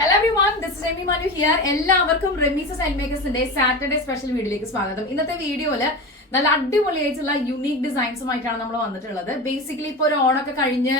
Hello everyone, this is Remi Manu here. എല്ലാവർക്കും Remees sale മേക്കേഴ്സിന്റെ Saturday special വീഡിയോയിലേക്ക് സ്വാഗതം. ഇന്നത്തെ വീഡിയോയില് നല്ല അടിപൊളിയായിട്ടുള്ള യുണീക് ഡിസൈൻസുമായിട്ടാണ് നമ്മൾ വന്നിട്ടുള്ളത്. ബേസിക്കലി ഇപ്പോൾ ഒരു ഓണൊക്കെ കഴിഞ്ഞ്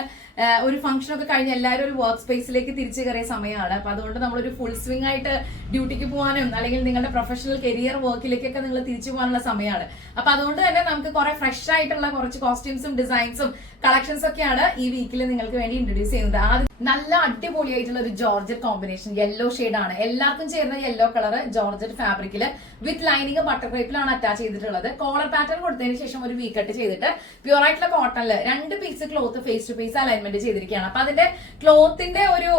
ഒരു ഫംഗ്ഷൻ ഒക്കെ കഴിഞ്ഞ് എല്ലാവരും ഒരു വർക്ക് സ്പേസിലേക്ക് തിരിച്ചു കയറിയ സമയമാണ്. അപ്പൊ അതുകൊണ്ട് നമ്മളൊരു ഫുൾ സ്വിംഗ് ആയിട്ട് ഡ്യൂട്ടിക്ക് പോകാനും അല്ലെങ്കിൽ നിങ്ങളുടെ പ്രൊഫഷണൽ കരിയർ വർക്കിലേക്കൊക്കെ നിങ്ങൾ തിരിച്ചു പോകാനുള്ള സമയമാണ്. അപ്പൊ അതുകൊണ്ട് തന്നെ നമുക്ക് കുറെ ഫ്രഷ് ആയിട്ടുള്ള കുറച്ച് കോസ്റ്റ്യൂംസും ഡിസൈൻസും കളക്ഷൻസ് ഒക്കെയാണ് ഈ വീക്കിൽ നിങ്ങൾക്ക് വേണ്ടി ഇൻട്രൊഡ്യൂസ് ചെയ്യുന്നത്. നല്ല അടിപൊളിയായിട്ടുള്ള ഒരു ജോർജറ്റ് കോമ്പിനേഷൻ, യെല്ലോ ഷെയ്ഡ് ആണ്. എല്ലാവർക്കും ചേർന്ന യെല്ലോ കളർ ജോർജറ്റ് ഫാബ്രിക്കില് വിത്ത് ലൈനിങ് ബട്ടർ ക്രേപ്പിലാണ് അറ്റാച്ച് ചെയ്തിട്ടുള്ളത്. കോളർ പാറ്റേൺ കൊടുത്തതിന് ശേഷം ഒരു വി കട്ട് ചെയ്തിട്ട് പ്യൂർ ആയിട്ടുള്ള കോട്ടണില് 2 piece cloth face to face alignment ചെയ്തിരിക്കുകയാണ്. അപ്പൊ അതിന്റെ ക്ലോത്തിന്റെ ഒരു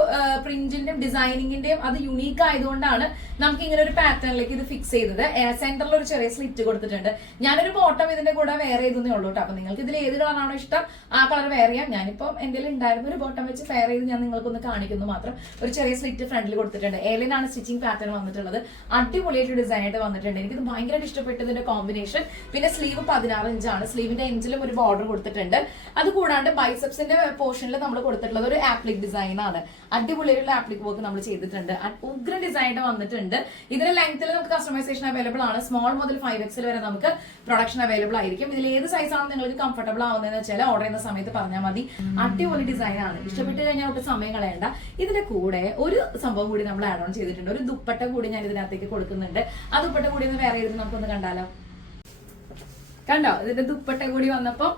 പ്രിന്റിന്റെയും ഡിസൈനിങ്ങിന്റെയും അത് യുണീക്ക് ആയതുകൊണ്ടാണ് നമുക്ക് ഇങ്ങനെ ഒരു പാറ്റേണിലേക്ക് ഇത് ഫിക്സ് ചെയ്തത്. സെന്ററിൽ ഒരു ചെറിയ സ്ലിറ്റ് കൊടുത്തിട്ടുണ്ട്. ഞാനൊരു ബോട്ടം ഇതിന്റെ കൂടെ വെയർ ചെയ്തേ ഉള്ളൂ കേട്ടോ. അപ്പൊ നിങ്ങൾക്ക് ഇതിൽ ഏത് കളറാണോ ഇഷ്ടം ആ കളർ വെയർ ചെയ്യാം. ഞാനിപ്പം എന്റെ ഉണ്ടായിരുന്ന ഒരു ബോട്ടം വെച്ച് വെയർ ചെയ്ത് ഞാൻ നിങ്ങൾക്കൊന്ന് കാണിക്കുന്നു മാത്രം. ഒരു ചെറിയ സ്ലിറ്റ് ഫ്രണ്ടിൽ കൊടുത്തിട്ടുണ്ട്. ഏലിനാണ് സ്റ്റിച്ചിങ് പാറ്റേൺ വന്നിട്ടുള്ളത്. അടിപൊളിയായിട്ട് ഡിസൈൻ ആയിട്ട് വന്നിട്ടുണ്ട്. എനിക്കിത് ഭയങ്കരമായിട്ട് ഇഷ്ടപ്പെട്ടതിന്റെ കോമ്പിനേഷൻ. പിന്നെ സ്ലീവ് 16 ഇഞ്ചാണ്. സ്ലീവിന്റെ എൻഡിലും ഒരു ബോർഡർ കൊടുത്തിട്ടുണ്ട്. അതുകൂടാണ്ട് ബൈസെപ്സിന്റെ പോർഷനിൽ നമ്മൾ കൊടുത്തിട്ടുള്ളത് ഒരു ആപ്ലിക് ഡിസൈൻ ആണ്. അടിപൊളിയായിട്ടുള്ള ആപ്ലിക് വർക്ക് നമ്മൾ ചെയ്തിട്ടുണ്ട്. ഉഗ്ര ഡിസൈൻ വന്നിട്ടുണ്ട്. ഇതിന്റെ ലെങ്ത്തിൽ നമുക്ക് കസ്റ്റമൈസേഷൻ അവൈലബിൾ ആണ്. സ്മോൾ മുതൽ 5XL വരെ നമുക്ക് പ്രൊഡക്ഷൻ അവൈലബിൾ ആയിരിക്കും. ഇതിൽ ഏത് സൈസാണോ നിങ്ങൾക്ക് കംഫർട്ടബിൾ ആവുന്നതെന്ന് വെച്ചാൽ ഓർഡർ ചെയ്യുന്ന സമയത്ത് പറഞ്ഞാൽ മതി. അടിപൊളി ഡിസൈൻ ആണ്. ഇഷ്ടപ്പെട്ട് കഴിഞ്ഞാൽ ഒട്ടും സമയം കളയണ്ട. ഇതിന്റെ കൂടെ ഒരു സംഭവം കൂടി നമ്മൾ ആഡ് ഓൺ ചെയ്തിട്ടുണ്ട്. ഒരു ദുപ്പട്ട കൂടി ഞാൻ ഇതിനകത്തേക്ക് കൊടുക്കുന്നുണ്ട്. ആ ദുപ്പട്ട കൂടി ഒന്ന് വേറെ ചെയ്ത് നമുക്കൊന്ന് കണ്ടാലോ. കണ്ടോ, ഇതിന്റെ ദുപ്പട്ട കൂടി വന്നപ്പോ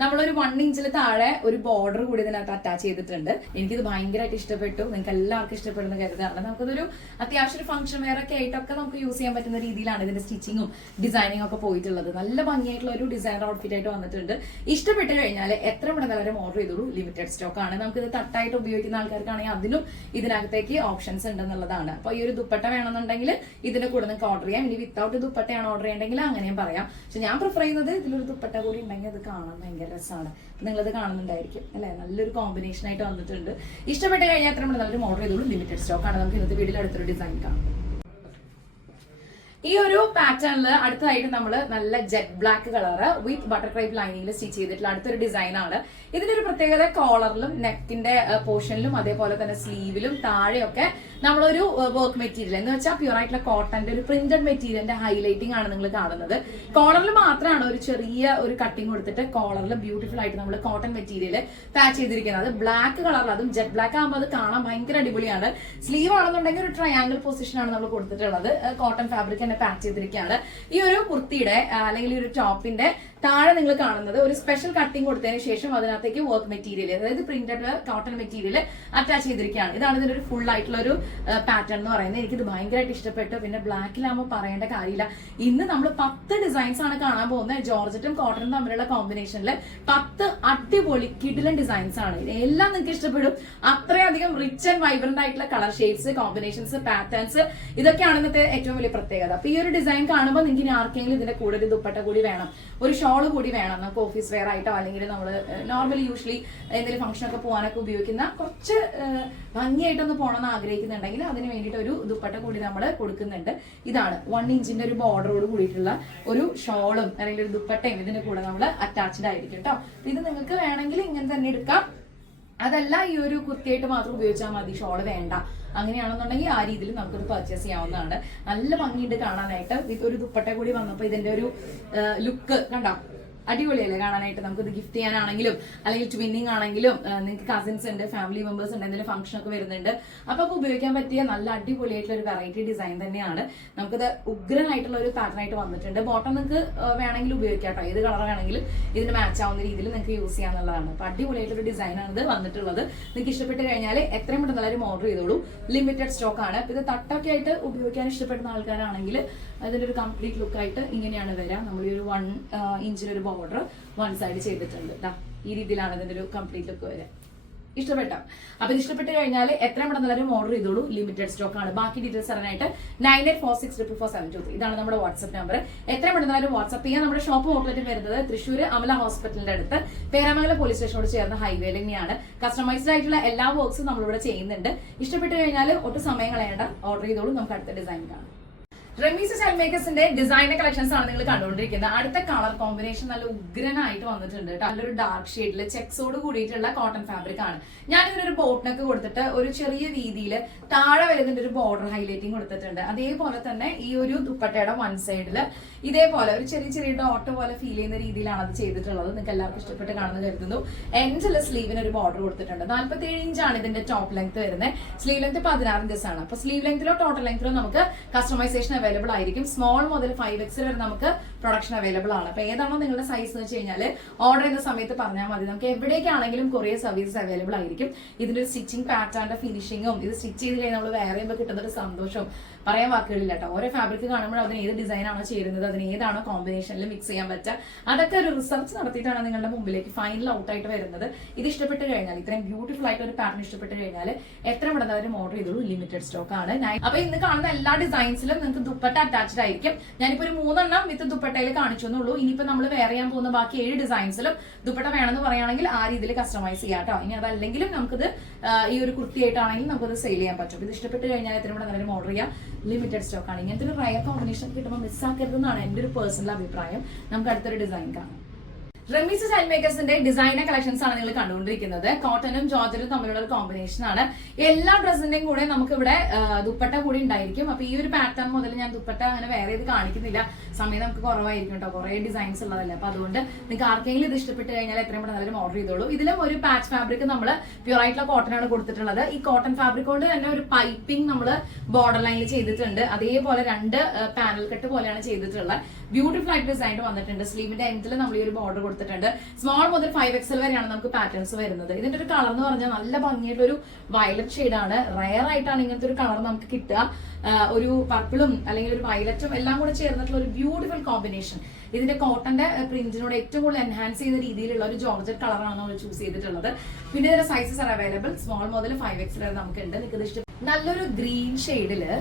നമ്മളൊരു 1 ഇഞ്ചിൽ താഴെ ഒരു ബോർഡർ കൂടി ഇതിനകത്ത് അറ്റാച്ച് ചെയ്തിട്ടുണ്ട്. എനിക്കിത് ഭയങ്കരമായിട്ട് ഇഷ്ടപ്പെട്ടു. നിങ്ങൾക്ക് എല്ലാവർക്കും ഇഷ്ടപ്പെടുന്ന കരുതാണ്. നമുക്കതൊരു അത്യാവശ്യം ഒരു ഫംഗ്ഷൻ വെയർ ഒക്കെ ആയിട്ടൊക്കെ നമുക്ക് യൂസ് ചെയ്യാൻ പറ്റുന്ന രീതിയിലാണ് ഇതിന്റെ സ്റ്റിച്ചിങ്ങും ഡിസൈനിങ്ങും ഒക്കെ പോയിട്ടുള്ളത്. നല്ല ഭംഗിയായിട്ടുള്ള ഒരു ഡിസൈനർ ഔട്ട്ഫിറ്റ് ആയിട്ട് വന്നിട്ടുണ്ട്. ഇഷ്ടപ്പെട്ട് കഴിഞ്ഞാൽ എത്ര പെട്ടെന്ന് ഓർഡർ ചെയ്തോളൂ. ലിമിറ്റഡ് സ്റ്റോക്ക് ആണ്. നമുക്കിത് തട്ടായിട്ട് ഉപയോഗിക്കുന്ന ആൾക്കാർക്കാണെങ്കിൽ അതിനും ഇതിനകത്തേക്ക് ഓപ്ഷൻസ് ഉണ്ടെന്നുള്ളതാണ്. അപ്പൊ ഈ ഒരു ദുപ്പട്ട വേണമെന്നുണ്ടെങ്കിൽ ഇതിന്റെ കൂടെ നിങ്ങൾക്ക് ഓർഡർ ചെയ്യാം. ഇനി വിത്തൗട്ട് ദുപ്പട്ടയാണ് ഓർഡർ ചെയ്യണമെങ്കിൽ അങ്ങനെയും പറയാം. പക്ഷെ ഞാൻ പ്രിഫർ ചെയ്യുന്നത് ഇതിലൊരു ദുപ്പട്ട കൂടി ഉണ്ടെങ്കിൽ അത് കാണാൻ ഭയങ്കര രസമാണ്. നിങ്ങളത് കാണുന്നുണ്ടായിരിക്കും അല്ലെ. നല്ലൊരു കോമ്പിനേഷൻ ആയിട്ട് വന്നിട്ടുണ്ട്. ഇഷ്ടപ്പെട്ട് കഴിഞ്ഞാൽ എത്ര നല്ലൊരു ഓർഡർ ചെയ്തോളൂ. ലിമിറ്റഡ് സ്റ്റോക്ക് ആണ്. നമുക്ക് ഇന്നത്തെ വീഡിയോയിൽ അടുത്തൊരു ഡിസൈൻ കാണാം. ഈ ഒരു പാറ്റേണിൽ അടുത്തതായിട്ട് നമ്മൾ നല്ല jet black colour with butter crepe ലൈനിങ്ങിൽ സ്റ്റിച്ച് ചെയ്തിട്ടുള്ള അടുത്തൊരു ഡിസൈൻ ആണ്. ഇതിന്റെ ഒരു പ്രത്യേകത കോളറിലും നെക്കിന്റെ പോർഷനിലും അതേപോലെ തന്നെ സ്ലീവിലും താഴെയൊക്കെ നമ്മളൊരു വർക്ക് മെറ്റീരിയൽ എന്ന് വെച്ചാൽ പ്യൂർ ആയിട്ടുള്ള കോട്ടന്റെ ഒരു പ്രിന്റഡ് മെറ്റീരിയലിന്റെ ഹൈലൈറ്റിംഗ് ആണ് നിങ്ങൾ കാണുന്നത്. കോളറിൽ മാത്രമാണ് ഒരു ചെറിയ ഒരു കട്ടിങ് കൊടുത്തിട്ട് കോളറിൽ ബ്യൂട്ടിഫുൾ ആയിട്ട് നമ്മൾ കോട്ടൺ മെറ്റീരിയൽ പാച്ച് ചെയ്തിരിക്കുന്നത്. ബ്ലാക്ക് കളറിൽ, അതും ജെറ്റ് ബ്ലാക്ക് ആകുമ്പോൾ അത് കാണാൻ ഭയങ്കര അടിപൊളിയാണ്. സ്ലീവ് ആണെന്നുണ്ടെങ്കിൽ ഒരു ട്രയാങ്കിൾ പൊസിഷൻ ആണ് നമ്മൾ കൊടുത്തിട്ടുള്ളത്. കോട്ടൺ ഫാബ്രിക് തന്നെ പാച്ച് ചെയ്തിരിക്കുകയാണ്. ഈ ഒരു കുർത്തിയുടെ അല്ലെങ്കിൽ ഈ ഒരു ടോപ്പിന്റെ താഴെ നിങ്ങൾ കാണുന്നത് ഒരു സ്പെഷ്യൽ കട്ടിങ് കൊടുത്തതിന് ശേഷം അതിനകത്തേക്ക് വർക്ക് മെറ്റീരിയൽ, അതായത് പ്രിന്റഡ് കോട്ടൺ മെറ്റീരിയൽ അറ്റാച്ച് ചെയ്തിരിക്കുകയാണ്. ഇതാണ് ഇതിന്റെ ഒരു ഫുൾ ആയിട്ടുള്ള ഒരു പാറ്റേൺ എന്ന് പറയുന്നത്. എനിക്കിത് ഭയങ്കരമായിട്ട് ഇഷ്ടപ്പെട്ടു. പിന്നെ ബ്ലാക്കിലാകുമ്പോൾ പറയേണ്ട കാര്യമില്ല. ഇന്ന് നമ്മൾ 10 ഡിസൈൻസ് ആണ് കാണാൻ പോകുന്നത്. ജോർജറ്റും കോട്ടണും തമ്മിലുള്ള കോമ്പിനേഷനിൽ 10 അടിപൊളി കിടിലൻ ഡിസൈൻസ് ആണ്. എല്ലാം നിങ്ങൾക്ക് ഇഷ്ടപ്പെടും. അത്രയധികം റിച്ച് ആൻഡ് വൈബ്രന്റ് ആയിട്ടുള്ള കളർ ഷെയ്ഡ്സ്, കോമ്പിനേഷൻസ്, പാറ്റേൺസ്, ഇതൊക്കെയാണ് ഇന്നത്തെ ഏറ്റവും വലിയ പ്രത്യേകത. അപ്പൊ ഈ ഒരു ഡിസൈൻ കാണുമ്പോൾ നിങ്ങൾക്ക് ഇനി ആർക്കെങ്കിലും ഇതിന്റെ കൂടെ ഒരു ദുപ്പട്ട കൂടി വേണം, ഒരു ഷോള് കൂടി വേണം, നമുക്ക് ഓഫീസ് വെയർ ആയിട്ടോ അല്ലെങ്കിൽ നമ്മൾ നോർമലി യൂഷ്വലി എന്തെങ്കിലും ഫംഗ്ഷൻ ഒക്കെ പോകാനൊക്കെ ഉപയോഗിക്കുന്ന കുറച്ച് ഭംഗിയായിട്ടൊന്ന് പോകണമെന്ന് ആഗ്രഹിക്കുന്നുണ്ടെങ്കിൽ അതിന് വേണ്ടിയിട്ട് ഒരു ദുപ്പട്ട കൂടി നമ്മൾ കൊടുക്കുന്നുണ്ട്. ഇതാണ് 1 ഇഞ്ചിന്റെ ഒരു ബോർഡറോട് കൂടിയിട്ടുള്ള ഒരു ഷോളും അല്ലെങ്കിൽ ഒരു ദുപ്പട്ടയും ഇതിന്റെ കൂടെ നമ്മൾ അറ്റാച്ച്ഡ് ആയിരിക്കും കേട്ടോ. ഇത് നിങ്ങൾക്ക് വേണമെങ്കിൽ ഇങ്ങനെ തന്നെ എടുക്കാം. അതല്ല ഈ ഒരു കുർത്തിയായിട്ട് മാത്രം ഉപയോഗിച്ചാൽ മതി, ഷോള് വേണ്ട, അങ്ങനെയാണെന്നുണ്ടെങ്കിൽ ആ രീതിയിൽ നമുക്കത് പർച്ചേസ് ചെയ്യാവുന്നതാണ്. നല്ല ഭംഗിയുണ്ട് കാണാനായിട്ട്. ഒരു ദുപ്പട്ട കൂടി വന്നപ്പോൾ ഇതിന്റെ ഒരു ലുക്ക് കണ്ടോ, അടിപൊളിയല്ലേ കാണാനായിട്ട്. നമുക്കിത് ഗിഫ്റ്റ് ചെയ്യാനാണെങ്കിലും അല്ലെങ്കിൽ ട്വിന്നിങ് ആണെങ്കിലും നിങ്ങൾക്ക് കസിൻസ് ഉണ്ട്, ഫാമിലി മെമ്പേഴ്സ് ഉണ്ട്, എന്തെങ്കിലും ഫംഗ്ഷൻ ഒക്കെ വരുന്നുണ്ട്, അപ്പൊ ഉപയോഗിക്കാൻ പറ്റിയ നല്ല അടിപൊളിയായിട്ടുള്ള ഒരു വെറൈറ്റി ഡിസൈൻ തന്നെയാണ്. നമുക്കിത് ഉഗ്രനായിട്ടുള്ള ഒരു പാറ്റേൺ ആയിട്ട് വന്നിട്ടുണ്ട്. ബോട്ടം നിങ്ങൾക്ക് വേണമെങ്കിൽ ഉപയോഗിക്കാം കേട്ടോ. ഏത് കളർ വേണമെങ്കിലും ഇതിന് മാച്ച് ആവുന്ന രീതിയിൽ നിങ്ങൾക്ക് യൂസ് ചെയ്യാന്നുള്ളതാണ്. അപ്പൊ അടിപൊളിയായിട്ടൊരു ഡിസൈനാണ് ഇത് വന്നിട്ടുള്ളത്. നിങ്ങൾക്ക് ഇഷ്ടപ്പെട്ട് കഴിഞ്ഞാൽ എത്രയും പെട്ടെന്ന് എല്ലാവരും ഓർഡർ ചെയ്തോളൂ. ലിമിറ്റഡ് സ്റ്റോക്ക് ആണ്. ഇത് തട്ടൊക്കെ ആയിട്ട് ഉപയോഗിക്കാൻ ഇഷ്ടപ്പെടുന്ന ആൾക്കാരാണെങ്കിൽ അതിന്റെ ഒരു കംപ്ലീറ്റ് ലുക്ക് ആയിട്ട് ഇങ്ങനെയാണ് വരാം. നമ്മൾ ഈ ഒരു 1 ഇഞ്ചിനൊരു ബോർഡർ 1 സൈഡ് ചെയ്തിട്ടുണ്ട്. ഈ രീതിയിലാണ് ഇതിന്റെ ഒരു കംപ്ലീറ്റ് ലുക്ക് വരാം. ഇഷ്ടപ്പെട്ട അപ്പൊ ഇത് ഇഷ്ടപ്പെട്ട് കഴിഞ്ഞാൽ എത്രയും പെട്ടെന്ന് എല്ലാവരും ഓർഡർ ചെയ്തോളൂ. ലിമിറ്റഡ് സ്റ്റോക്ക് ആണ്. ബാക്കി ഡീറ്റെയിൽസ് അറിയാനായിട്ട് 9846444723 ഇതാണ് നമ്മുടെ വാട്സ്ആപ്പ് നമ്പർ. എത്രയും പെട്ടെന്ന് എല്ലാവരും വാട്സ്ആപ്പ് ചെയ്യാം. നമ്മുടെ ഷോപ്പ് ഔട്ട്ലെറ്റ് വരുന്നത് തൃശ്ശൂർ അമല ഹോസ്പിറ്റലിന്റെ അടുത്ത് പേരാമംഗലം പോലീസ് സ്റ്റേഷനോട് ചേർന്ന ഹൈവേയിൽ തന്നെയാണ്. കസ്റ്റമൈസ്ഡ് ആയിട്ടുള്ള എല്ലാ വർക്ക്സും നമ്മളിവിടെ ചെയ്യുന്നുണ്ട്. ഇഷ്ടപ്പെട്ട് കഴിഞ്ഞാൽ ഒട്ടും സമയം കളയേണ്ട, ഓർഡർ ചെയ്തോളൂ. നമുക്ക് അടുത്ത ഡിസൈൻ കാണാം. റമീസ് സ്റ്റൈൽ മേക്കേഴ്സിന്റെ ഡിസൈനർ കളക്ഷൻസ് ആണ് നിങ്ങൾ കണ്ടുകൊണ്ടിരിക്കുന്നത്. അടുത്ത കളർ കോമ്പിനേഷൻ നല്ല ഉഗ്രനായിട്ട് വന്നിട്ടുണ്ട് കേട്ടോ. നല്ലൊരു ഡാർക്ക് ഷെയ്ഡിൽ ചെക്സോട് കൂടിയിട്ടുള്ള കോട്ടൺ ഫാബ്രിക് ആണ്. ഞാൻ ഇതിനൊരു ബോട്ടിനൊക്കെ കൊടുത്തിട്ട് ഒരു ചെറിയ രീതിയിൽ താഴെ വരുന്നതിന്റെ ഒരു ബോർഡർ ഹൈലൈറ്റിംഗ് കൊടുത്തിട്ടുണ്ട്. അതേപോലെ തന്നെ ഈ ഒരു ദുപ്പട്ടയുടെ വൺ സൈഡിൽ ഇതേപോലെ ഒരു ചെറിയ ചെറിയ ഡോട്ട് പോലെ ഫീൽ ചെയ്യുന്ന രീതിയിലാണ് അത് ചെയ്തിട്ടുള്ളത്. നിങ്ങൾക്ക് എല്ലാവർക്കും ഇഷ്ടപ്പെട്ട് കാണുന്നത് കരുതുന്നു. എൻഡില് സ്ലീവിന് ഒരു ബോർഡർ കൊടുത്തിട്ടുണ്ട്. 47 ഇഞ്ചാണ് ഇതിന്റെ ടോപ്പ് ലെങ്ത് വരുന്നത്. സ്ലീവ് ലെങ്ത് 16 ഇഞ്ചസ് ആണ്. അപ്പൊ സ്ലീവ് ലെങ്തിലോ ടോട്ടൽ ലെങ്തിലോ നമുക്ക് കസ്റ്റമൈസേഷൻ അവൈലബിൾ ആയിരിക്കും. സ്മോൾ മുതൽ 5XL വരെ നമുക്ക് പ്രൊഡക്ഷൻ അവൈലബിൾ ആണ്. അപ്പൊ ഏതാണോ നിങ്ങളുടെ സൈസ് എന്ന് വെച്ച് കഴിഞ്ഞാൽ ഓർഡർ ചെയ്യുന്ന സമയത്ത് പറഞ്ഞാൽ മതി. നമുക്ക് എവിടേക്കാണെങ്കിലും കൊറിയർ സർവീസസ് അവൈലബിൾ ആയിരിക്കും. ഇതിന്റെ ഒരു സ്റ്റിച്ചിങ് പാറ്റേണിന്റെ ഫിനിഷിങ്ങും ഇത് സ്റ്റിച്ച് ചെയ്ത് കഴിഞ്ഞാൽ നമ്മൾ വേറെ കിട്ടുന്ന ഒരു സന്തോഷവും പറയാൻ വാക്കുകളില്ല കേട്ടോ. ഓരോ ഫാബ്രിക് കാണുമ്പോൾ അതിന് ഏത് ഡിസൈൻ ആണോ ചേരുന്നത്, അതിന് ഏതാണോ കോമ്പിനേഷനിൽ മിക്സ് ചെയ്യാൻ പറ്റുക, അതൊക്കെ ഒരു റിസർച്ച് നടത്തിയിട്ടാണ് നിങ്ങളുടെ മുമ്പിലേക്ക് ഫൈനൽ ഔട്ട് ആയിട്ട് വരുന്നത്. ഇത് ഇഷ്ടപ്പെട്ട് കഴിഞ്ഞാൽ, ഇത്രയും ബ്യൂട്ടിഫുൾ ആയിട്ട് ഒരു പാറ്റേൺ ഇഷ്ടപ്പെട്ട് കഴിഞ്ഞാൽ എത്ര പെടുന്നവരും ഓർഡർ ചെയ്തോളൂ. ലിമിറ്റഡ് സ്റ്റോക്ക് ആണ്. അപ്പൊ ഇന്ന് കാണുന്ന എല്ലാ ഡിസൈൻസിലും നിങ്ങൾക്ക് ദുപ്പട്ട അറ്റാച്ച്ഡ് ആയിരിക്കും. ഞാനിപ്പോ ഒരു 3 എണ്ണം വിത്ത് ദുപ്പട്ടയിൽ കാണിച്ചെന്നുള്ളൂ. ഇനിയിപ്പോ നമ്മൾ വേറെ ചെയ്യാൻ പോകുന്ന ബാക്കി 7 ഡിസൈൻസിലും ദുപ്പട്ട വേണമെന്ന് പറയുകയാണെങ്കിൽ ആ രീതിയിൽ കസ്റ്റമൈസ് ചെയ്യാം കേട്ടോ. ഇനി അതല്ലെങ്കിലും നമുക്കിത് ഈ ഒരു കുർത്തിയായിട്ടാണെങ്കിലും നമുക്കത് സെയിൽ ചെയ്യാൻ പറ്റും. ഇത് ഇഷ്ടപ്പെട്ട് കഴിഞ്ഞാൽ എത്ര പെട്ടെന്ന് ഓർഡർ ചെയ്യാം. ലിമിറ്റഡ് സ്റ്റോക്ക് ആണ്. ഇങ്ങനത്തെ ഒരു റയർ കോമ്പിനേഷൻ കിട്ടുമ്പോൾ മിസ്സാക്കരുതെന്നാണ് എന്റെ ഒരു പേഴ്സണൽ അഭിപ്രായം. നമുക്ക് അടുത്തൊരു ഡിസൈൻ കാണാം. റമീസ് സ്റ്റൈൽ മേക്കേഴ്സിന്റെ ഡിസൈനർ കളക്ഷൻസ് ആണ് നിങ്ങൾ കണ്ടുകൊണ്ടിരിക്കുന്നത്. കോട്ടനും ജോർജറ്റും തമ്മിലുള്ള ഒരു കോമ്പിനേഷൻ ആണ്. എല്ലാ ഡ്രസ്സിന്റെയും കൂടെ നമുക്ക് ഇവിടെ ദുപ്പട്ട കൂടി ഉണ്ടായിരിക്കും. അപ്പൊ ഈ ഒരു പാറ്റേൺ മുതൽ ഞാൻ ദുപ്പട്ട അങ്ങനെ വേറെ ഇത് കാണിക്കുന്നില്ല. സമയം നമുക്ക് കുറവായിരിക്കും കേട്ടോ, കുറെ ഡിസൈൻസ് ഉള്ളതല്ലേ. അപ്പൊ അതുകൊണ്ട് നിങ്ങൾക്ക് ആർക്കെങ്കിലും ഇത് ഇഷ്ടപ്പെട്ട് കഴിഞ്ഞാൽ എത്രയും പെട്ടെന്ന് ഓർഡർ ചെയ്തോളൂ. ഇതിലും ഒരു പാച്ച് ഫാബ്രിക് നമ്മൾ പ്യൂർ ആയിട്ടുള്ള കോട്ടൺ ആണ് കൊടുത്തിട്ടുള്ളത്. ഈ കോട്ടൺ ഫാബ്രിക് കൊണ്ട് തന്നെ ഒരു പൈപ്പിംഗ് നമ്മൾ ബോർഡർ ലൈനിൽ ചെയ്തിട്ടുണ്ട്. അതേപോലെ 2 പാനൽ കട്ട് പോലെയാണ് ചെയ്തിട്ടുള്ളത്. ബ്യൂട്ടിഫുൾ ആയിട്ട് ഡിസൈൻ വന്നിട്ടുണ്ട്. സ്ലീവിന്റെ എൻഡിൽ നമ്മൾ ഈ ഒരു ബോർഡർ കൊടുത്തിട്ടുണ്ട്. സ്മോൾ മുതൽ 5XL വരെയാണ് നമുക്ക് പാറ്റേൺസ് വരുന്നത്. ഇതിന്റെ ഒരു കളർ എന്ന് പറഞ്ഞാൽ നല്ല ഭംഗിയായിട്ടുള്ള ഒരു വയലറ്റ് ഷെയ്ഡാണ്. റയർ ആയിട്ടാണ് ഇങ്ങനത്തെ ഒരു കളർ നമുക്ക് കിട്ടുക. ഒരു പർപ്പിളും അല്ലെങ്കിൽ ഒരു വയലറ്റും എല്ലാം കൂടെ ചേർന്നിട്ടുള്ള ഒരു ബ്യൂട്ടിഫുൾ കോമ്പിനേഷൻ. ഇതിന്റെ കോട്ടന്റെ പ്രിന്റിനോട് ഏറ്റവും കൂടുതൽ എൻഹാൻസ് ചെയ്യുന്ന രീതിയിലുള്ള ഒരു ജോർജറ്റ് കളറാണ് നമ്മൾ ചൂസ് ചെയ്തിട്ടുള്ളത്. പിന്നെ ഇതിന്റെ സൈസസ് ആണ് അവൈലബിൾ. സ്മോൾ മുതൽ 5XL വരെ നമുക്കുണ്ട്. നിങ്ങൾക്ക് ഇഷ്ടം നല്ലൊരു ഗ്രീൻ ഷെയ്ഡില്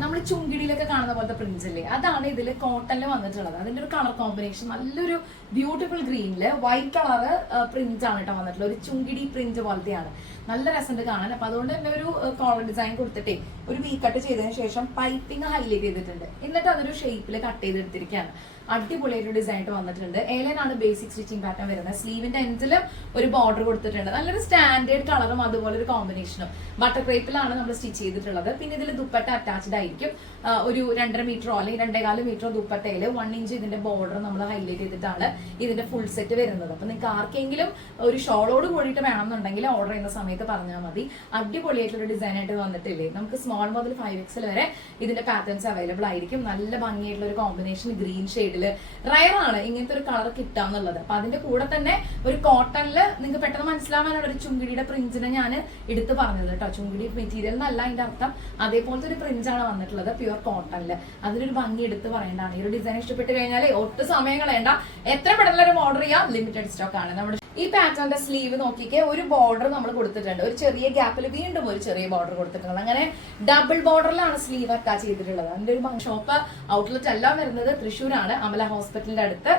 നമ്മൾ ചുങ്കിടിയിലൊക്കെ കാണുന്ന പോലത്തെ പ്രിന്റ്സ് ഇല്ലേ, അതാണ് ഇതിൽ കോട്ടണിൽ വന്നിട്ടുള്ളത്. അതിന്റെ ഒരു കളർ കോമ്പിനേഷൻ നല്ലൊരു ബ്യൂട്ടിഫുൾ ഗ്രീനില് വൈറ്റ് കളർ പ്രിന്റ് ആണ് കേട്ടോ വന്നിട്ടുള്ളത്. ഒരു ചുങ്കിടി പ്രിന്റ് പോലത്തെയാണ്. നല്ല രസമുണ്ട് കാണാൻ. അപ്പൊ അതുകൊണ്ട് തന്നെ ഒരു കോളർ ഡിസൈൻ കൊടുത്തിട്ടേ ഒരു വി കട്ട് ചെയ്തതിനു ശേഷം പൈപ്പിംഗ് ഹൈലൈറ്റ് ചെയ്തിട്ടുണ്ട്. എന്നിട്ട് അതൊരു ഷേപ്പിൽ കട്ട് ചെയ്തെടുത്തിരിക്കുകയാണ്. അടിപൊളിയായിട്ട് ഡിസൈൻ ആയിട്ട് വന്നിട്ടുണ്ട്. ഏലനാണ് ബേസിക് സ്റ്റിച്ചിങ് പാറ്റേൺ വരുന്നത്. സ്ലീവിന്റെ എൻഡിലും ഒരു ബോർഡർ കൊടുത്തിട്ടുണ്ട്. നല്ലൊരു സ്റ്റാൻഡേർഡ് കളറും അതുപോലെ ഒരു കോമ്പിനേഷനും ബട്ടർ ക്രേപ്പിലാണ് നമ്മൾ സ്റ്റിച്ച് ചെയ്തിട്ടുള്ളത്. പിന്നെ ഇതിൽ ദുപ്പട്ട അറ്റാച്ച്ഡ് ആയിരിക്കും. ഒരു 2.5 മീറ്ററോ അല്ലെങ്കിൽ 2.25 മീറ്ററോ ദുപ്പട്ടയിൽ 1 ഇഞ്ച് ഇതിന്റെ ബോർഡർ നമ്മൾ ഹൈലൈറ്റ് ചെയ്തിട്ടാണ് ഇതിന്റെ ഫുൾ സെറ്റ് വരുന്നത്. അപ്പൊ നിങ്ങൾക്ക് ആർക്കെങ്കിലും ഒരു ഷോളോട് കൂടിയിട്ട് വേണമെന്നുണ്ടെങ്കിൽ ഓർഡർ ചെയ്യുന്ന സമയത്ത് പറഞ്ഞാൽ മതി. അടിപൊളിയായിട്ടുള്ള ഡിസൈൻ ആയിട്ട് വന്നിട്ടില്ലേ. നമുക്ക് സ്മോൾ മുതൽ 5XL വരെ ഇതിന്റെ പാറ്റേൺസ് അവൈലബിൾ ആയിരിക്കും. നല്ല ഭംഗിയായിട്ടുള്ള ഒരു കോമ്പിനേഷൻ ഗ്രീൻ ഷെയ്ഡിൽ. റയർ ആണ് ഇങ്ങനത്തെ ഒരു കളർ കിട്ടാന്നുള്ളത്. അപ്പൊ അതിന്റെ കൂടെ തന്നെ ഒരു കോട്ടണില് നിങ്ങൾക്ക് പെട്ടെന്ന് മനസ്സിലാവാനാണ് ഒരു ചുങ്കിടിയുടെ പ്രിന്റിനെ ഞാൻ എടുത്ത് പറഞ്ഞത് കേട്ടോ. ചുങ്കിടി മെറ്റീരിയൽ എന്നല്ല അതിന്റെ അർത്ഥം. അതേപോലത്തെ ഒരു പ്രിന്റ് ആണ് വന്നിട്ടുള്ളത് പ്യൂർ കോട്ടണില്. അതിനൊരു ഭംഗി എടുത്ത് പറയേണ്ടതാണ്. ഈ ഒരു ഡിസൈൻ ഇഷ്ടപ്പെട്ട് കഴിഞ്ഞാൽ ഒട്ടും സമയം കളയണ്ട, എത്ര പെട്ടെന്ന് ഓർഡർ ചെയ്യാം. ലിമിറ്റഡ് സ്റ്റോക്ക് ആണ്. നമ്മുടെ ഈ പാറ്റേണിന്റെ സ്ലീവ് നോക്കിക്കേ, ഒരു ബോർഡർ നമ്മൾ കൊടുത്തിട്ടുണ്ട്. ഒരു ചെറിയ ഗ്യാപ്പിൽ വീണ്ടും ഒരു ചെറിയ ബോർഡർ കൊടുത്തിട്ടുണ്ട്. അങ്ങനെ ഡബിൾ ബോർഡറിലാണ് സ്ലീവ് അറ്റാച്ച് ചെയ്തിട്ടുള്ളത്. അതിന്റെ ഒരു ഷോപ്പ് ഔട്ട്ലെറ്റ് എല്ലാം വരുന്നത് തൃശ്ശൂരാണ്, അമല ഹോസ്പിറ്റലിന്റെ അടുത്ത്,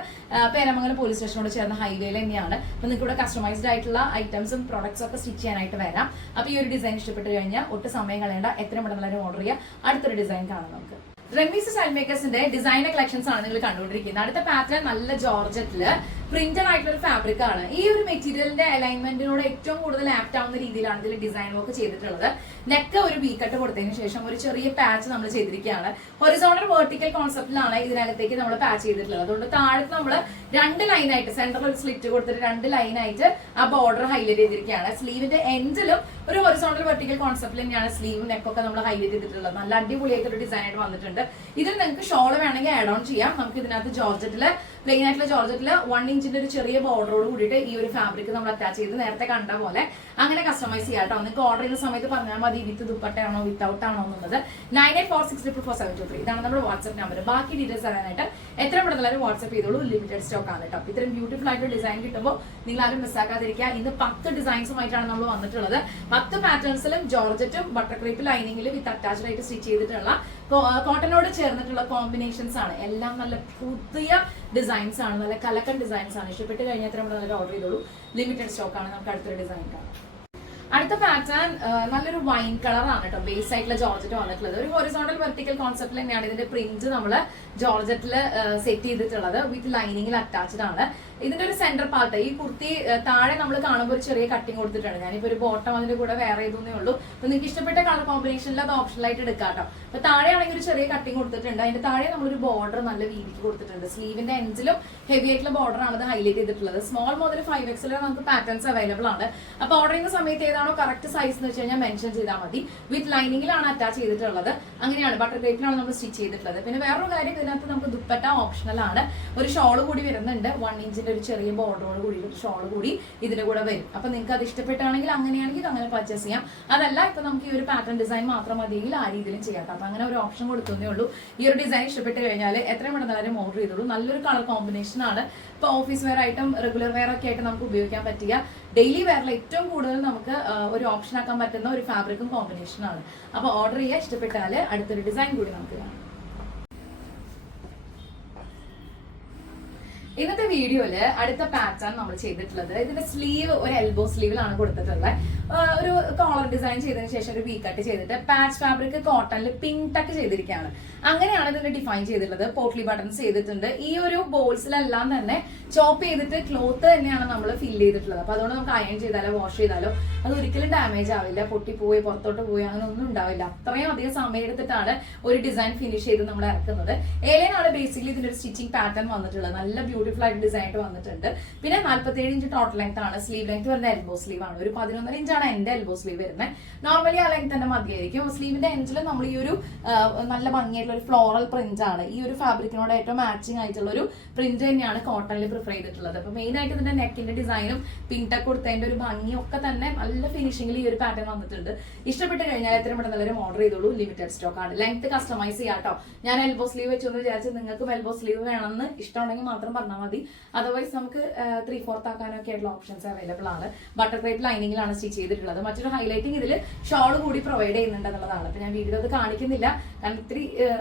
പേരമംഗലം പോലീസ് സ്റ്റേഷനോട് ചേർന്ന ഹൈവേയിൽ തന്നെയാണ്. അപ്പൊ നിങ്ങൾക്ക് ഇവിടെ കസ്റ്റമൈസ്ഡ് ആയിട്ടുള്ള ഐറ്റംസും പ്രോഡക്ട്സും ഒക്കെ സ്റ്റിച്ച് ചെയ്യാനായിട്ട് വരാം. അപ്പൊ ഈ ഒരു ഡിസൈൻ ഇഷ്ടപ്പെട്ട് കഴിഞ്ഞാൽ ഒട്ടും സമയം കളയേണ്ട, എത്രയും പെട്ടെന്ന് ഓർഡർ ചെയ്യാം. അടുത്തൊരു ഡിസൈൻ കാണാം നമുക്ക്. റമീസ് സ്റ്റൈൽ മേക്കേഴ്സിന്റെ ഡിസൈനർ കളക്ഷൻസ് ആണ് നിങ്ങൾ കണ്ടുകൊണ്ടിരിക്കുന്നത്. അടുത്ത പാറ്റേൺ നല്ല ജോർജറ്റില് പ്രിന്റഡ് ആയിട്ടുള്ള ഒരു ഫാബ്രിക് ആണ്. ഈ ഒരു മെറ്റീരിയലിന്റെ അലൈൻമെന്റിനോട് ഏറ്റവും കൂടുതൽ ആപ്റ്റ് ആവുന്ന രീതിയിലാണ് ഇതിൽ ഡിസൈൻ വർക്ക് ചെയ്തിട്ടുള്ളത്. നെക്ക് ഒരു വി കട്ട് കൊടുത്തതിന് ശേഷം ഒരു ചെറിയ പാച്ച് നമ്മൾ ചെയ്തിരിക്കുകയാണ്. ഹൊറിസോണ്ടൽ വെർട്ടിക്കൽ കോൺസെപ്റ്റിലാണ് ഇതിനകത്തേക്ക് നമ്മൾ പാച്ച് ചെയ്തിട്ടുള്ളത്. അതുകൊണ്ട് താഴത്ത് നമ്മൾ 2 ലൈനായിട്ട് സെന്ററിൽ ഒരു സ്ലിറ്റ് കൊടുത്തിട്ട് 2 ലൈനായിട്ട് ആ ബോർഡർ ഹൈലൈറ്റ് ചെയ്തിരിക്കുകയാണ്. സ്ലീവിന്റെ എൻഡിലും ഒരു ഹൊറിസോണ്ടൽ വെർട്ടിക്കൽ കോൺസെപ്റ്റിൽ തന്നെയാണ് സ്ലീവും നെക്കൊക്കെ നമ്മൾ ഹൈലൈറ്റ് ചെയ്തിട്ടുള്ളത്. നല്ല അടിപൊളിയായിട്ടൊരു ഡിസൈൻ ആയിട്ട് വന്നിട്ടുണ്ട്. ഇതിൽ നിങ്ങൾക്ക് ഷോൾ വേണമെങ്കിൽ ആഡ് ഓൺ ചെയ്യാം. നമുക്ക് ഇതിനകത്ത് ജോർജറ്റില് പ്ലെയിൻ ആയിട്ടുള്ള ജോർജറ്റില് 1 ഇഞ്ചിന്റെ ഒരു ചെറിയ ബോർഡറോട് കൂടിയിട്ട് ഈ ഒരു ഫാബ്രിക് നമ്മൾ അറ്റാച്ച് ചെയ്ത് നേരത്തെ കണ്ട പോലെ അങ്ങനെ കസ്റ്റമൈസ് ചെയ്യാം കേട്ടോ. നിങ്ങൾക്ക് ഓർഡർ ചെയ്യുന്ന സമയത്ത് പറഞ്ഞാൽ മതി വിത്ത് ദുപ്പട്ടയാണോ വിത്തൗട്ട് ആണോ എന്നുള്ളത്. 9846444723 ഇതാണ് നമ്മുടെ വാട്സ്ആപ്പ് നമ്പർ. ബാക്കി ഡീറ്റെയിൽസ് അറിയാനായിട്ട് എത്ര പെട്ടെന്ന് വാട്സ്ആപ്പ് ചെയ്തോളൂ. ലിമിറ്റഡ് സ്റ്റോക്ക് ആണ് കേട്ടോ. ഇത്രയും ബ്യൂട്ടിഫുൾ ആയിട്ട് ഡിസൈൻ കിട്ടുമ്പോൾ നിങ്ങൾ ആരും മിസ്സാക്കാതിരിക്കുക. ഇന്ന് 10 ഡിസൈൻസുമായിട്ടാണ് നമ്മൾ വന്നിട്ടുള്ളത്. 10 പാറ്റേൺസിലും ജോർജറ്റും ബട്ടർ ക്രീപ്പ് ലൈനിങ്ങിലും വിത്ത് അറ്റാച്ച്ഡ് ആയിട്ട് സ്റ്റിച്ച് ചെയ്തിട്ടുള്ള കോട്ടനോട് ചേർന്നിട്ടുള്ള കോമ്പിനേഷൻസ് ആണ്. എല്ലാം നല്ല പുതിയ ഡിസൈൻസ് ആണ്, നല്ല കലക്കൻ ഡിസൈൻസ് ആണ്. ഇഷ്ടപ്പെട്ട് കഴിഞ്ഞാൽ എത്ര പെട്ടെന്ന് ഓർഡർ ചെയ്തോളൂ. ലിമിറ്റഡ് സ്റ്റോക്ക് ആണ്. നമുക്ക് അടുത്തൊരു ഡിസൈൻ കാണാം. അടുത്ത പാറ്റേൺ നല്ലൊരു വൈൻ കളറാണ് കേട്ടോ, ബേസ് ആയിട്ടുള്ള ജോർജറ്റ് വന്നിട്ടുള്ളത്. ഒരു ഹൊറിസോണ്ടൽ വെർട്ടിക്കൽ കോൺസെപ്റ്റിൽ തന്നെയാണ് ഇതിന്റെ പ്രിന്റ് നമ്മൾ ജോർജറ്റിൽ സെറ്റ് ചെയ്തിട്ടുള്ളത്. വിത്ത് ലൈനിങ്ങിൽ അറ്റാച്ച്ഡ് ആണ്. ഇതിന്റെ ഒരു സെന്റർ പാർട്ട്, ഈ കുർത്തി താഴെ നമ്മൾ കാണുമ്പോൾ ഒരു ചെറിയ കട്ടിങ് കൊടുത്തിട്ടുണ്ട്. ഞാനിപ്പോ ഒരു ബോട്ടം അതിന്റെ കൂടെ വേറെ ചെയ്തേ ഉള്ളൂ. അപ്പൊ നിങ്ങൾക്ക് ഇഷ്ടപ്പെട്ട കളർ കോമ്പിനേഷനിൽ അത് ഓപ്ഷണലായിട്ട് എടുക്കാം കേട്ടോ. അപ്പൊ താഴെയാണെങ്കിൽ ഒരു ചെറിയ കട്ടിങ് കൊടുത്തിട്ടുണ്ട്. അതിന്റെ താഴെ നമ്മളൊരു ബോർഡർ നല്ല വീതിക്ക് കൊടുത്തിട്ടുണ്ട്. സ്ലീവിന്റെ എൻഡിലും ഹെവി ആയിട്ടുള്ള ബോർഡർ ആണ് ഇത് ഹൈലൈറ്റ് ചെയ്തിട്ടുള്ളത്. സ്മോൾ മുതൽ 5X വരെ നമുക്ക് പാറ്റേൺസ് അവൈലബിൾ ആണ്. അപ്പൊ ഓർഡർ ചെയ്യുന്ന സമയത്ത് ഏതാണോ കറക്റ്റ് സൈസ് എന്ന് വെച്ച് കഴിഞ്ഞാൽ മെൻഷൻ ചെയ്താൽ മതി. വിത്ത് ലൈനിങ്ങിലാണ് അറ്റാച്ച് ചെയ്തിട്ടുള്ളത്. അങ്ങനെയാണ് ബട്ടർ ക്രേപ്പിലാണ് നമ്മൾ സ്റ്റിച്ച് ചെയ്തിട്ടുള്ളത്. പിന്നെ വേറൊരു കാര്യം, ഇതിനകത്ത് നമുക്ക് ദുപ്പട്ട ഓപ്ഷണൽ ആണ്. ഒരു ഷോള് കൂടി വരുന്നുണ്ട്. 1 ഇഞ്ചിന്റെ ഒരു ചെറിയ ബോർഡറോട് കൂടി ഒരു ഷോള് കൂടി ഇതിന്റെ കൂടെ വരും. അപ്പൊ നിങ്ങൾക്ക് അത് ഇഷ്ടപ്പെട്ടാണെങ്കിൽ അങ്ങനെയാണെങ്കിൽ അങ്ങനെ പർച്ചേസ് ചെയ്യാം. അതല്ല ഇപ്പൊ നമുക്ക് ഈ ഒരു പാറ്റേൺ ഡിസൈൻ മാത്രം മതിയെങ്കിൽ ആ രീതിയിലും ചെയ്യാം. അപ്പൊ അങ്ങനെ ഒരു ഓപ്ഷൻ കൊടുക്കുന്നേ ഉള്ളൂ. ഈ ഒരു ഡിസൈൻ ഇഷ്ടപ്പെട്ട് കഴിഞ്ഞാൽ എത്രയും പെട്ടെന്ന് ഓർഡർ ചെയ്തോളൂ. നല്ലൊരു കളർ കോമ്പിനേഷൻ ആണ്. ഇപ്പൊ ഓഫീസ് വെയർ ആയിട്ടും റെഗുലർ വെയർ ഒക്കെ ആയിട്ട് നമുക്ക് ഉപയോഗിക്കാൻ പറ്റിയ, ഡെയിലി വെയറിൽ ഏറ്റവും കൂടുതൽ നമുക്ക് ഒരു ഓപ്ഷൻ ആക്കാൻ പറ്റുന്ന ഒരു ഫാബ്രിക്കും കോമ്പിനേഷൻ ആണ്. അപ്പൊ ഓർഡർ ചെയ്യാൻ ഇഷ്ടപ്പെട്ടാൽ അടുത്തൊരു ഡിസൈൻ കൂടി നമുക്ക് കാണാം. ഇന്നത്തെ വീഡിയോയില് അടുത്ത പാറ്റേൺ നമ്മൾ ചെയ്തിട്ടുള്ളത്, ഇതിന്റെ സ്ലീവ് ഒരു എൽബോ സ്ലീവിലാണ് കൊടുത്തിട്ടുള്ളത്. ഒരു കോളർ ഡിസൈൻ ചെയ്തതിനു ശേഷം ഒരു വി കട്ട് ചെയ്തിട്ട് പാച്ച് ഫാബ്രിക് കോട്ടണിൽ പിങ്ക് ടക്ക് ചെയ്തിരിക്കുകയാണ്. അങ്ങനെയാണ് ഇതിന്റെ ഡിഫൈൻ ചെയ്തിട്ടുള്ളത്. പോട്ട്ലി ബട്ടൺസ് ചെയ്തിട്ടുണ്ട്. ഈ ഒരു ബോൾസിലെല്ലാം തന്നെ ചോപ്പ് ചെയ്തിട്ട് ക്ലോത്ത് തന്നെയാണ് നമ്മൾ ഫില്ല് ചെയ്തിട്ടുള്ളത്. അപ്പൊ അതുകൊണ്ട് നമുക്ക് അയൺ ചെയ്താലോ വാഷ് ചെയ്താലോ അത് ഒരിക്കലും ഡാമേജ് ആവില്ല, പൊട്ടിപ്പോയി പുറത്തോട്ട് പോയി അങ്ങനെ ഒന്നും ഉണ്ടാവില്ല. അത്രയും അധികം സമയം എടുത്തിട്ടാണ് ഒരു ഡിസൈൻ ഫിനിഷ് ചെയ്ത് നമ്മൾ ഇറക്കുന്നത്. ഏലനാണ് ബേസിക്കലി ഇതിന്റെ ഒരു സ്റ്റിച്ചിങ് പാറ്റേൺ വന്നിട്ടുള്ളത്. നല്ല ബ്യൂട്ടിഫുൾ ആയിട്ട് ഡിസൈൻ ആയിട്ട് വന്നിട്ടുണ്ട്. പിന്നെ 47 ഇഞ്ച് ടോട്ടൽ ലെങ്ത് ആണ്. സ്ലീവ് ലെങ്ത് വരുന്ന എൽബോ സ്ലീവ് ആണ്. ഒരു 11.5 ഇഞ്ചാണ് എന്റെ എൽബോ സ്ലീവ് വരുന്നത്. നോർമലി ആ ലെങ്ത് തന്നെ മതിയായിരിക്കും. സ്ലീവിന്റെ എൻഡിൽ നമ്മൾ ഈ ഒരു നല്ല ഭംഗിയായിട്ടുള്ള ഒരു ഫ്ലോറൽ പ്രിന്റ് ആണ്. ഈ ഒരു ഫാബ്രിക്കിനോട് ഏറ്റവും മാച്ചിങ് ആയിട്ടുള്ള ഒരു പ്രിന്റ് തന്നെയാണ് കോട്ടണിൽ പ്രിഫർ ചെയ്തിട്ടുള്ളത്. അപ്പൊ മെയിൻ ആയിട്ട് ഇതിന്റെ നെക്കിന്റെ ഡിസൈനും പിങ്ക് ടക്ക് കൊടുത്തതിന്റെ ഒരു ഭംഗിയും ഒക്കെ തന്നെ നല്ല ഫിനിഷിംഗിൽ ഈ ഒരു പാറ്റേൺ വന്നിട്ടുണ്ട്. ഇഷ്ടപ്പെട്ട് കഴിഞ്ഞാൽ എത്രയും പെട്ടെന്ന് എല്ലാവരും ഓർഡർ ചെയ്തോളൂ. ലിമിറ്റഡ് സ്റ്റോക്ക് ആണ്. ലെങ്ത് കസ്റ്റമൈസ് ചെയ്യാട്ടോ. ഞാൻ എൽബോ സ്ലീവ് വെച്ചെന്ന് വിചാരിച്ച് നിങ്ങൾക്ക് എൽബോ സ്ലീവ് വേണമെന്ന് ഇഷ്ടമുണ്ടെങ്കിൽ മാത്രം പറഞ്ഞാൽ മതി. അതർവൈസ് നമുക്ക് 3/4 ആക്കാനൊക്കെ ആയിട്ടുള്ള ഓപ്ഷൻസ് അവൈലബിൾ ആണ്. ബട്ടർ ക്രേപ്പ് ലൈനിങ്ങിലാണ് സ്റ്റിച്ച് ചെയ്തിട്ടുള്ളത്. മറ്റൊരു ഹൈലൈറ്റിംഗ് ഇതിൽ ഷോൾ കൂടി പ്രൊവൈഡ് ചെയ്യുന്നുണ്ട് എന്നുള്ളതാണ്. അപ്പൊ ഞാൻ വീഡിയോ അത് കാണിക്കുന്നില്ല, കാരണം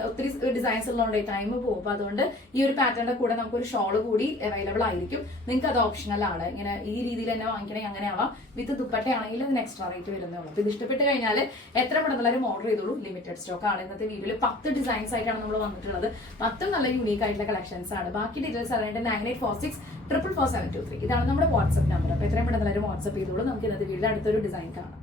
ഒത്തിരി ഡിസൈൻസ് ഉള്ളതുകൊണ്ട് ടൈം പോകും. അപ്പൊ അതുകൊണ്ട് ഈ ഒരു പാറ്റേണിന്റെ കൂടെ നമുക്ക് ഒരു ഷോൾ കൂടി അവൈലബിൾ ആയിരിക്കും. നിങ്ങൾക്ക് അത് ഓപ്ഷണൽ ആണ്. ഇങ്ങനെ ഈ രീതിയിൽ തന്നെ വാങ്ങിക്കണമെങ്കിൽ അങ്ങനെ ആവാം. വിത്ത് ദുപ്പട്ടയാണെങ്കിൽ അതിന് എക്സ്ട്രാ റേറ്റ് വരുന്നേ ഉള്ളൂ. അപ്പൊ ഇത് ഇഷ്ടപ്പെട്ട് കഴിഞ്ഞാൽ എത്ര പെട്ടെന്ന് ഓർഡർ ചെയ്തോളൂ. ലിമിറ്റഡ് സ്റ്റോക്ക് ആണ്. ഇന്നത്തെ വീഡിയോയിൽ 10 ഡിസൈൻസ് ആയിട്ടാണ് നമ്മൾ വന്നിട്ടുള്ളത്. 10 നല്ല യൂണീക്ക് ആയിട്ടുള്ള കളക്ഷൻസ് ആണ്. ബാക്കി ഡീറ്റെയിൽസ് അറിയേണ്ടത് 9846444723. ഇതാണ് നമ്മുടെ വാട്സ്ആപ്പ് നമ്പർ. അപ്പൊ എത്രയും പെട്ടെന്ന് വാട്സ്ആപ്പ് ചെയ്തോളൂ. നമുക്ക് ഇന്നത്തെ വീഡിയോയിൽ അടുത്തൊരു ഡിസൈൻ കാണാം.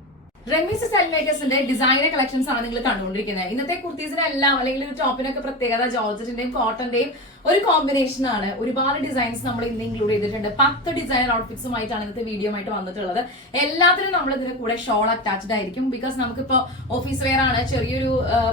റെമീസ് സ്റ്റൈൽ മേക്കേഴ്സിന്റെ ഡിസൈനർ കളക്ഷൻസ് ആണ് നിങ്ങൾ കണ്ടുകൊണ്ടിരിക്കുന്നത്. ഇന്നത്തെ കുർത്തീസിനെല്ലാം അല്ലെങ്കിൽ ഒരു ടോപ്പിനൊക്കെ പ്രത്യേകത ജോർജറ്റിന്റെയും കോട്ടന്റെയും ഒരു കോമ്പിനേഷൻ ആണ്. ഒരുപാട് ഡിസൈൻസ് നമ്മൾ ഇന്ന് ഇൻക്ലൂഡ് ചെയ്തിട്ടുണ്ട്. 10 ഡിസൈനർ ഔട്ട്ഫിറ്റ്സുമായിട്ടാണ് ഇന്നത്തെ വീഡിയോ ആയിട്ട് വന്നിട്ടുള്ളത്. എല്ലാത്തിനും നമ്മൾ ഇതിന്റെ കൂടെ ഷോൾ അറ്റാച്ച്ഡ് ആയിരിക്കും. ബിക്കോസ് നമുക്കിപ്പോ ഓഫീസ് വെയർ ആണ്, ചെറിയൊരു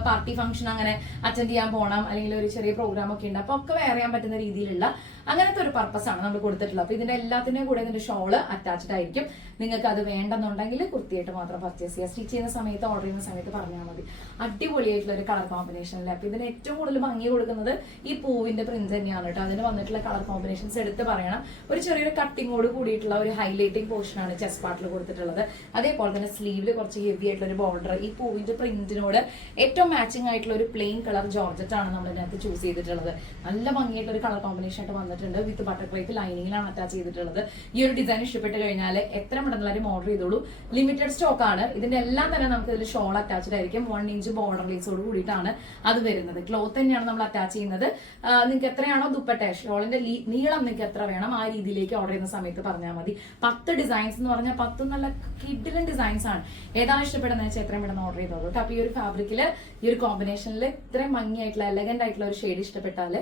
പാർട്ടി ഫംഗ്ഷൻ അങ്ങനെ അറ്റൻഡ് ചെയ്യാൻ പോകണം, അല്ലെങ്കിൽ ഒരു ചെറിയ പ്രോഗ്രാം ഒക്കെ ഉണ്ട്. അപ്പൊ ഒക്കെ വെയർ ചെയ്യാൻ പറ്റുന്ന രീതിയിലുള്ള അങ്ങനത്തെ ഒരു പർപ്പസ് ആണ് നമ്മൾ കൊടുത്തിട്ടുള്ളത്. അപ്പൊ ഇതിന്റെ എല്ലാത്തിന്റെയും കൂടെ ഇതിന്റെ ഷോള് അറ്റാച്ച്ഡ് ആയിരിക്കും. നിങ്ങൾക്ക് അത് വേണ്ടെന്നുണ്ടെങ്കിൽ കുർത്തിയായിട്ട് മാത്രം പർച്ചേസ് ചെയ്യുക. സ്റ്റിച്ച് ചെയ്യുന്ന സമയത്ത് ഓർഡർ ചെയ്യുന്ന സമയത്ത് പറഞ്ഞാൽ മതി. അടിപൊളിയായിട്ടുള്ള ഒരു കളർ കോമ്പിനേഷനിൽ. അപ്പൊ ഇതിന് ഏറ്റവും കൂടുതൽ ഭംഗി കൊടുക്കുന്നത് ഈ പൂവിന്റെ പ്രിന്റ് തന്നെയാണ് കേട്ടോ. അതിന് വന്നിട്ടുള്ള കളർ കോമ്പിനേഷൻസ് എടുത്ത് പറയണം. ഒരു ചെറിയൊരു കട്ടിങ്ങോട് കൂടിയിട്ടുള്ള ഒരു ഹൈലൈറ്റിംഗ് പോർഷൻ ആണ് ചെസ്റ്റ് പാർട്ടിൽ കൊടുത്തിട്ടുള്ളത്. അതേപോലെ തന്നെ സ്ലീവിൽ കുറച്ച് ഹെവി ആയിട്ടുള്ള ഒരു ബോർഡർ. ഈ പൂവിന്റെ പ്രിന്റിനോട് ഏറ്റവും മാച്ചിങ് ആയിട്ടുള്ള ഒരു പ്ലെയിൻ കളർ ജോർജറ്റ് ആണ് നമ്മൾ ഇതിനകത്ത് ചൂസ് ചെയ്തിട്ടുള്ളത്. നല്ല ഭംഗിയായിട്ടുള്ള ഒരു കളർ കോമ്പിനേഷൻ ആയിട്ട് വന്നിട്ടുണ്ട്. വിത്ത് ബട്ടർ ക്രേപ്പ് ലൈനിങ്ങിലാണ് അറ്റാച്ച് ചെയ്തിട്ടുള്ളത്. ഈ ഒരു ഡിസൈൻ ഇഷ്ടപ്പെട്ട് കഴിഞ്ഞാൽ എത്ര പെട്ടെന്ന് ഓർഡർ ചെയ്തോളൂ. ലിമിറ്റഡ് സ്റ്റോക്ക് ആണ്. ഇതിന്റെ എല്ലാം തന്നെ നമുക്ക് ഇതിൽ ഷോൾ അറ്റാച്ച്ഡ് ആയിരിക്കും. 1 ഇഞ്ച് ബോർഡർ ലേസോട് കൂടിയിട്ടാണ് അത് വരുന്നത്. ക്ലോത്ത് തന്നെയാണ് നമ്മൾ അറ്റാച്ച് ചെയ്യുന്നത്. നിങ്ങൾക്ക് എത്രയാണോ ദുപ്പട്ട ഷോളിന്റെ നീളം നിങ്ങൾക്ക് എത്ര വേണം ആ രീതിയിലേക്ക് ഓർഡർ ചെയ്യുന്ന സമയത്ത് പറഞ്ഞാൽ മതി. 10 ഡിസൈൻസ് എന്ന് പറഞ്ഞാൽ 10 നല്ല കിഡിലൻ ഡിസൈൻസ് ആണ്. ഏതാണ് ഇഷ്ടപ്പെടുന്നത് വെച്ചാൽ എത്രയും പെട്ടെന്ന് ഓർഡർ ചെയ്തോളൂ. അപ്പൊ ഈ ഒരു ഫാബ്രിക്കില് ഈ ഒരു കോമ്പിനേഷനിൽ ഇത്രയും ഭംഗിയായിട്ടുള്ള എലഗന്റ് ആയിട്ടുള്ള ഒരു ഷെയ്ഡ് ഇഷ്ടപ്പെട്ടാൽ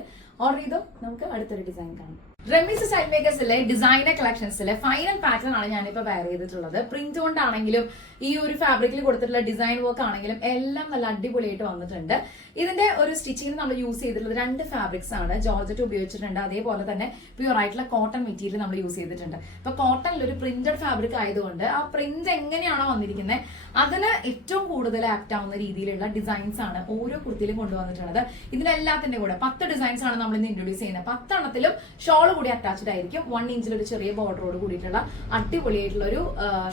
ഓർഡർ ചെയ്തോ. നമുക്ക് അടുത്തൊരു ഡിസൈൻ കാണാം. റെമീസ് സ്റ്റൈൽ മേക്കേഴ്സിലെ ഡിസൈനർ കളക്ഷൻസിലെ ഫൈനൽ പാറ്റേൺ ആണ് ഞാനിപ്പോൾ വെയർ ചെയ്തിട്ടുള്ളത്. പ്രിന്റ് കൊണ്ടാണെങ്കിലും ഈ ഒരു ഫാബ്രിക്കിൽ കൊടുത്തിട്ടുള്ള ഡിസൈൻ വർക്ക് ആണെങ്കിലും എല്ലാം നല്ല അടിപൊളിയായിട്ട് വന്നിട്ടുണ്ട്. ഇതിന്റെ ഒരു സ്റ്റിച്ചിങ്ങിന് നമ്മൾ യൂസ് ചെയ്തിട്ടുള്ളത് 2 ഫാബ്രിക്സ് ആണ്. ജോർജറ്റ് ഉപയോഗിച്ചിട്ടുണ്ട്. അതേപോലെ തന്നെ പ്യൂർ ആയിട്ടുള്ള കോട്ടൺ മെറ്റീരിയൽ നമ്മൾ യൂസ് ചെയ്തിട്ടുണ്ട്. അപ്പൊ കോട്ടണിൽ ഒരു പ്രിന്റഡ് ഫാബ്രിക് ആയതുകൊണ്ട് ആ പ്രിന്റ് എങ്ങനെയാണോ വന്നിരിക്കുന്നത് അതിന് ഏറ്റവും കൂടുതൽ ആപ്റ്റ് ആവുന്ന രീതിയിലുള്ള ഡിസൈൻസ് ആണ് ഓരോ കുർത്തിയിലും കൊണ്ടുവന്നിട്ടുള്ളത്. ഇതിനെല്ലാത്തിന്റെ കൂടെ 10 ഡിസൈൻസ് ആണ് നമ്മൾ ഇന്ന് ഇൻട്രൊഡ്യൂസ് ചെയ്യുന്നത്. 10 എണ്ണത്തിലും ഷോൾ കൂടി അറ്റാച്ച്ഡ് ആയിരിക്കും. 1 ഇഞ്ചിൽ ഒരു ചെറിയ ബോർഡറോട് കൂടിയിട്ടുള്ള അടിപൊളിയായിട്ടുള്ള ഒരു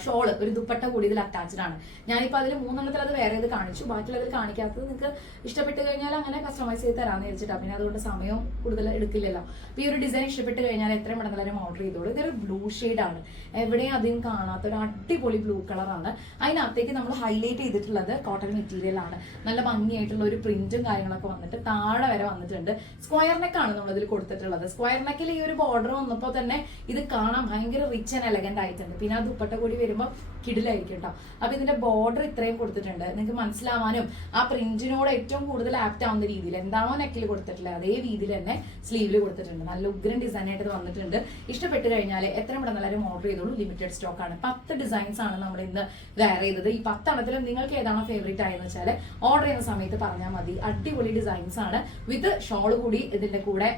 ഷോള്, ഒരു ദുപ്പട്ട കൂടി ഇതിൽ അറ്റാച്ച്ഡ് ആണ്. ഞാനിപ്പോൾ അതിൽ 3 അത് വേറെ ഇത് കാണിച്ചു, ബാക്കിയുള്ളതിൽ കാണിക്കാത്തത് നിങ്ങൾക്ക് ഇഷ്ടപ്പെട്ട് കഴിഞ്ഞാൽ അങ്ങനെ കസ്റ്റമൈസ് ചെയ്ത് തരാമെന്ന് വെച്ചിട്ടാണ്. പിന്നെ അതുകൊണ്ട് സമയം കൂടുതൽ എടുക്കില്ലല്ലോ. അപ്പോൾ ഈ ഒരു ഡിസൈൻ ഇഷ്ടപ്പെട്ട് കഴിഞ്ഞാൽ എത്രയും പെട്ടെന്ന് ഓർഡർ ചെയ്തോളൂ. ഇതൊരു ബ്ലൂ ഷെയ്ഡാണ്, എവിടെയും അധികം കാണാത്ത ഒരു അടിപൊളി ബ്ലൂ കളറാണ്. അതിനകത്തേക്ക് നമ്മൾ ഹൈലൈറ്റ് ചെയ്തിട്ടുള്ളത് കോട്ടൺ മെറ്റീരിയൽ ആണ്. നല്ല ഭംഗിയായിട്ടുള്ള ഒരു പ്രിന്റും കാര്യങ്ങളൊക്കെ വന്നിട്ട് താഴെ വരെ വന്നിട്ടുണ്ട്. സ്ക്വയർ നെക്കാണ് നമ്മളിതിൽ കൊടുത്തിട്ടുള്ളത്. സ്ക്വയർ നെക്കിൽ ഈ ഒരു ബോർഡർ വന്നപ്പോൾ തന്നെ ഇത് കാണാൻ ഭയങ്കര റിച്ച് ആൻഡ് എലഗന്റ് ആയിട്ടുണ്ട്. പിന്നെ ആ ദുപ്പട്ട കൂടി വരുമ്പോൾ കിടിലായിരിക്കും കേട്ടോ. അപ്പൊ ഇതിന്റെ ബോർഡർ ഇത്രയും കൊടുത്തിട്ടുണ്ട്, നിങ്ങൾക്ക് മനസ്സിലാവാനും ആ പ്രിന്റിനോട് ഏറ്റവും കൂടുതൽ ആപ്റ്റ് ആവുന്ന രീതിയിൽ എന്താണോ നെക്കിൽ കൊടുത്തിട്ടുള്ളത് അതേ രീതിയിൽ തന്നെ സ്ലീവിൽ കൊടുത്തിട്ടുണ്ട്. നല്ല ഉഗ്രൻ ഡിസൈൻ ആയിട്ട് ഇത് വന്നിട്ടുണ്ട്. ഇഷ്ടപ്പെട്ട് കഴിഞ്ഞാൽ എത്രയും പെട്ടെന്ന് എല്ലാവരും ഓർഡർ ചെയ്തോളൂ. ലിമിറ്റഡ് സ്റ്റോക്ക് ആണ്. 10 ഡിസൈൻസ് ആണ് നമ്മൾ ഇന്ന് വെയർ ചെയ്തത്. ഈ 10 എണ്ണത്തിലും നിങ്ങൾക്ക് ഏതാണോ ഫേവറേറ്റ് ആയെന്ന് വെച്ചാൽ ഓർഡർ ചെയ്യുന്ന സമയത്ത് പറഞ്ഞാൽ മതി. അടിപൊളി ഡിസൈൻസ് ആണ്. വിത്ത് ഷോൾ കൂടി ഇതിന്റെ കൂടെ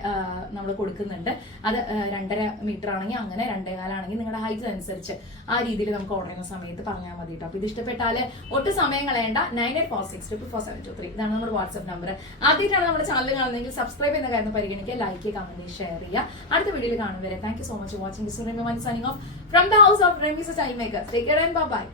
നമ്മൾ കൊടുക്കുന്നുണ്ട്. അത് 2.5 മീറ്റർ ആണെങ്കിൽ അങ്ങനെ, 2.25 ആണെങ്കിൽ നിങ്ങളുടെ ഹൈറ്റ് അനുസരിച്ച് ആ രീതിയിൽ നമുക്ക് ഓർഡർ ചെയ്യുന്ന സമയത്ത് പറഞ്ഞാൽ മതി കേട്ടോ. അപ്പൊ ഇത് ഇഷ്ടപ്പെട്ടാൽ ഒട്ടും സമയം കളയേണ്ട. 9846244723 ഇതാണ് നമ്മുടെ വാട്സ്ആപ്പ് നമ്പർ. ആദ്യമായിട്ടാണ് നമ്മുടെ ചാനൽ കാണുന്നതെങ്കിൽ സബ്സ്ക്രൈബ് ചെയ്യുന്ന കാര്യം പരിഗണിക്കുക, ലൈക്ക്, കമന്റ്, ഷെയർ ചെയ്യുക. അടുത്ത വീഡിയോയിൽ കാണും വരെ thank you so much for watching. This is Remi signing off from the house of Remi time maker. Take care and by.